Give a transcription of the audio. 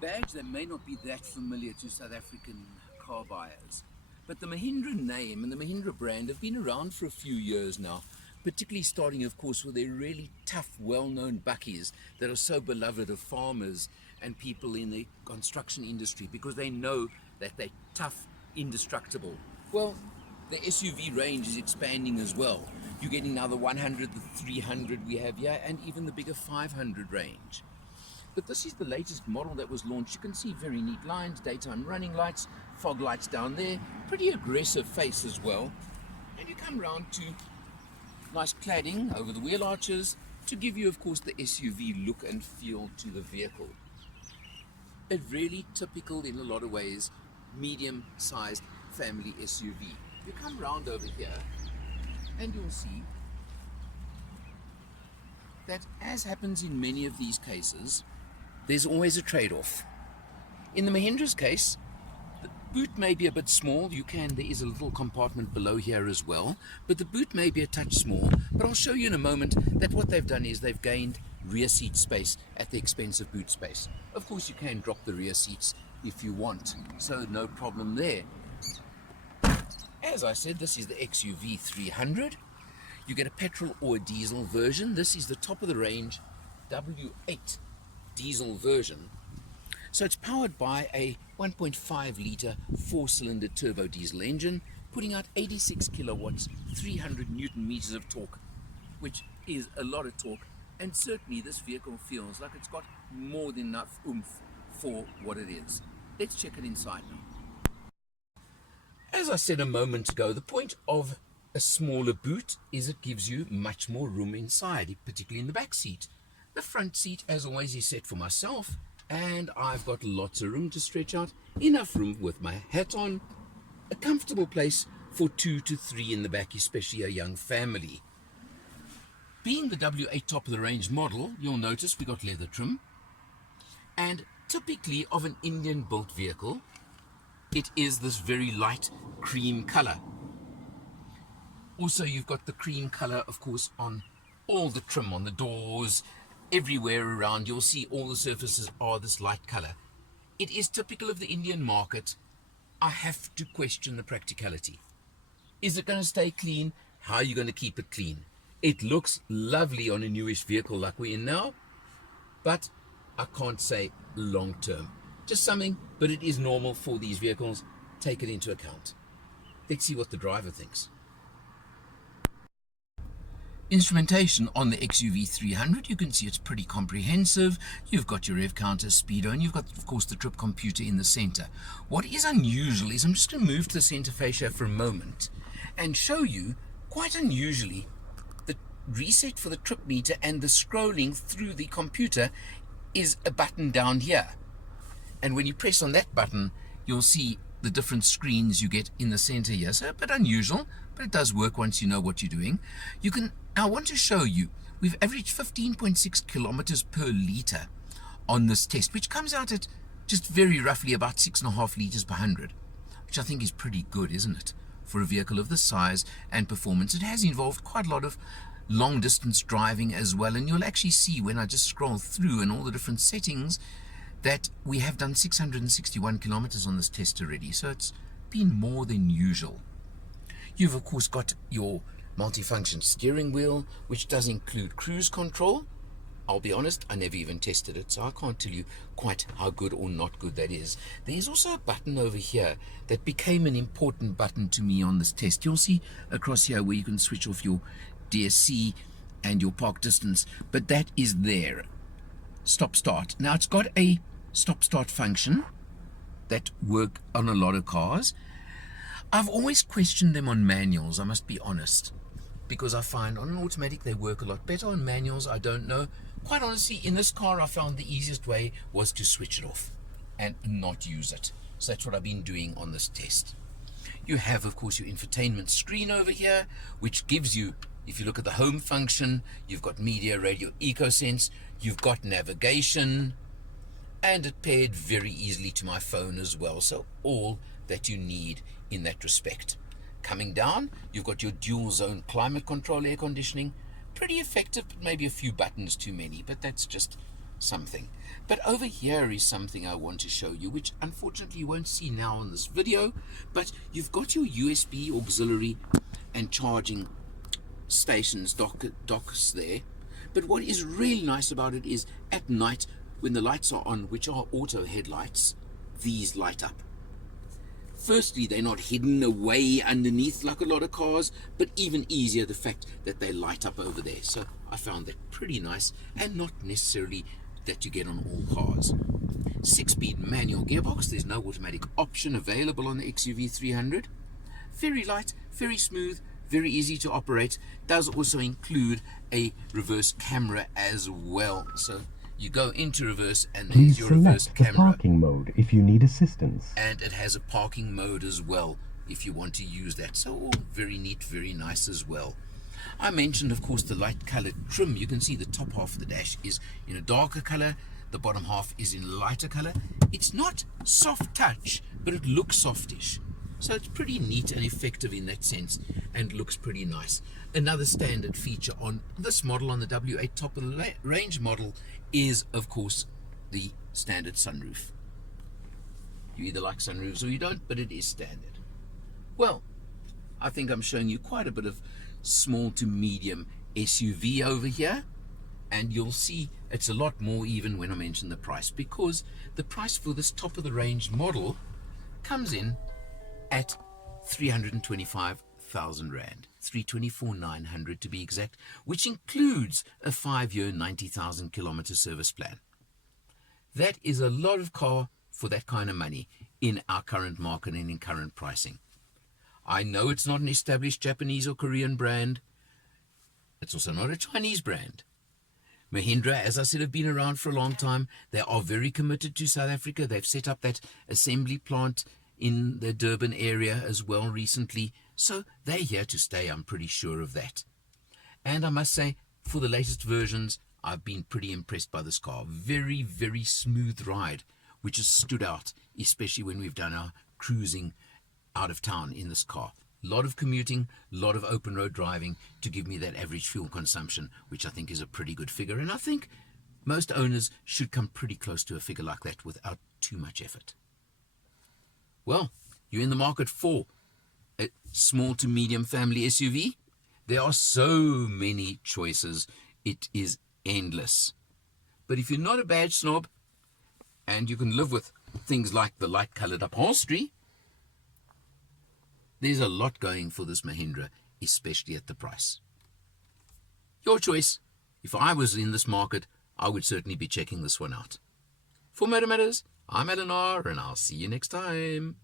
badge that may not be that familiar to South African car buyers. But the Mahindra name and the Mahindra brand have been around for a few years now, particularly starting, of course, with their really tough, well-known bakkies that are so beloved of farmers and people in the construction industry because they know that they're tough, indestructible. Well, the SUV range is expanding as well. You're getting now the 100, the 300 we have here, and even the bigger 500 range. But this is the latest model that was launched. You can see very neat lines, daytime running lights, fog lights down there, pretty aggressive face as well. And you come round to nice cladding over the wheel arches to give you, of course, the SUV look and feel to the vehicle. A really typical, in a lot of ways, medium-sized family SUV. You come round over here and you'll see that, as happens in many of these cases, there's always a trade-off. In the Mahindra's case, the boot may be a bit small. There is a little compartment below here as well, but the boot may be a touch small. But I'll show you in a moment that what they've done is they've gained rear seat space at the expense of boot space. Of course, you can drop the rear seats if you want, so no problem there. As I said, this is the XUV300. You get a petrol or a diesel version. This is the top of the range W8 diesel version. So it's powered by a 1.5 litre 4-cylinder turbo diesel engine, putting out 86 kilowatts, 300 newton meters of torque, which is a lot of torque. And certainly this vehicle feels like it's got more than enough oomph for what it is. Let's check it inside now. As I said a moment ago, the point of a smaller boot is it gives you much more room inside, particularly in the back seat. The front seat, as always, is set for myself, and I've got lots of room to stretch out, enough room with my hat on, a comfortable place for 2 to 3 in the back, especially a young family. Being the W8 top of the range model, you'll notice we got leather trim, and typically of an Indian built vehicle, it is this very light cream color. Also, you've got the cream color, of course, on all the trim, on the doors, everywhere around. You'll see all the surfaces are this light color. It is typical of the Indian market. I have to question the practicality. Is it going to stay clean? How are you going to keep it clean? It looks lovely on a newish vehicle like we're in now, but I can't say long term. Just something, but it is normal for these vehicles. Take it into account. Let's see what the driver thinks. Instrumentation on the XUV300, you can see it's pretty comprehensive. You've got your rev counter, speedo, and you've got, of course, the trip computer in the center. What is unusual is, I'm just going to move to the center fascia for a moment and show you, quite unusually, the reset for the trip meter and the scrolling through the computer is a button down here. And when you press on that button, you'll see the different screens you get in the center here. So a bit unusual, but it does work once you know what you're doing. I want to show you, we've averaged 15.6 kilometers per litre on this test, which comes out at just very roughly about 6.5 litres per 100, which I think is pretty good, isn't it? For a vehicle of this size and performance. It has involved quite a lot of long distance driving as well, and you'll actually see when I just scroll through and all the different settings that we have done 661 kilometers on this test already, so it's been more than usual. You've of course got your multifunction steering wheel, which does include cruise control. I'll be honest, I never even tested it, so I can't tell you quite how good or not good that is. There's also a button over here that became an important button to me on this test. You'll see across here where you can switch off your DSC and your park distance, but that is there. Stop start. Now it's got a stop start function that work on a lot of cars. I've always questioned them on manuals, I must be honest, because I find on an automatic they work a lot better. On manuals, I don't know. Quite honestly, in this car I found the easiest way was to switch it off and not use it. So that's what I've been doing on this test. You have, of course, your infotainment screen over here, which gives you, if you look at the home function, you've got media, radio, EcoSense, you've got navigation, and it paired very easily to my phone as well. So all that you need in that respect. Coming down, you've got your dual zone climate control air conditioning. Pretty effective, but maybe a few buttons too many, but that's just something. But over here is something I want to show you, which unfortunately you won't see now in this video, but you've got your USB auxiliary and charging stations, docks there. But what is really nice about it is at night when the lights are on, which are auto headlights, these light up. Firstly, they're not hidden away underneath like a lot of cars, but even easier the fact that they light up over there. So I found that pretty nice, and not necessarily that you get on all cars. 6-speed manual gearbox. There's no automatic option available on the XUV300. Very light, very smooth, very easy to operate. Does also include a reverse camera as well. So you go into reverse and there's your reverse camera. Parking mode if you need assistance. And it has a parking mode as well if you want to use that. So all very neat, very nice as well. I mentioned, of course, the light colored trim. You can see the top half of the dash is in a darker color. The bottom half is in lighter color. It's not soft touch, but it looks softish. So it's pretty neat and effective in that sense, and looks pretty nice. Another standard feature on this model, on the W8 top of the range model, is of course the standard sunroof. You either like sunroofs or you don't, but it is standard. Well, I think I'm showing you quite a bit of small to medium SUV over here, and you'll see it's a lot more even when I mention the price, because the price for this top of the range model comes in at 325,000 Rand, 324,900 to be exact, which includes a 5-year 90,000 kilometer service plan. That is a lot of car for that kind of money in our current market and in current pricing. I know it's not an established Japanese or Korean brand. It's also not a Chinese brand. Mahindra, as I said, have been around for a long time. They are very committed to South Africa. They've set up that assembly plant in the Durban area as well recently. So they're here to stay, I'm pretty sure of that. And I must say, for the latest versions, I've been pretty impressed by this car. Very, very smooth ride, which has stood out, especially when we've done our cruising out of town in this car. A lot of commuting, a lot of open road driving to give me that average fuel consumption, which I think is a pretty good figure. And I think most owners should come pretty close to a figure like that without too much effort. Well, you're in the market for a small to medium family SUV. There are so many choices. It is endless. But if you're not a badge snob and you can live with things like the light colored upholstery, there's a lot going for this Mahindra, especially at the price. Your choice. If I was in this market, I would certainly be checking this one out. For Motor Matters, I'm Eleanor, and I'll see you next time.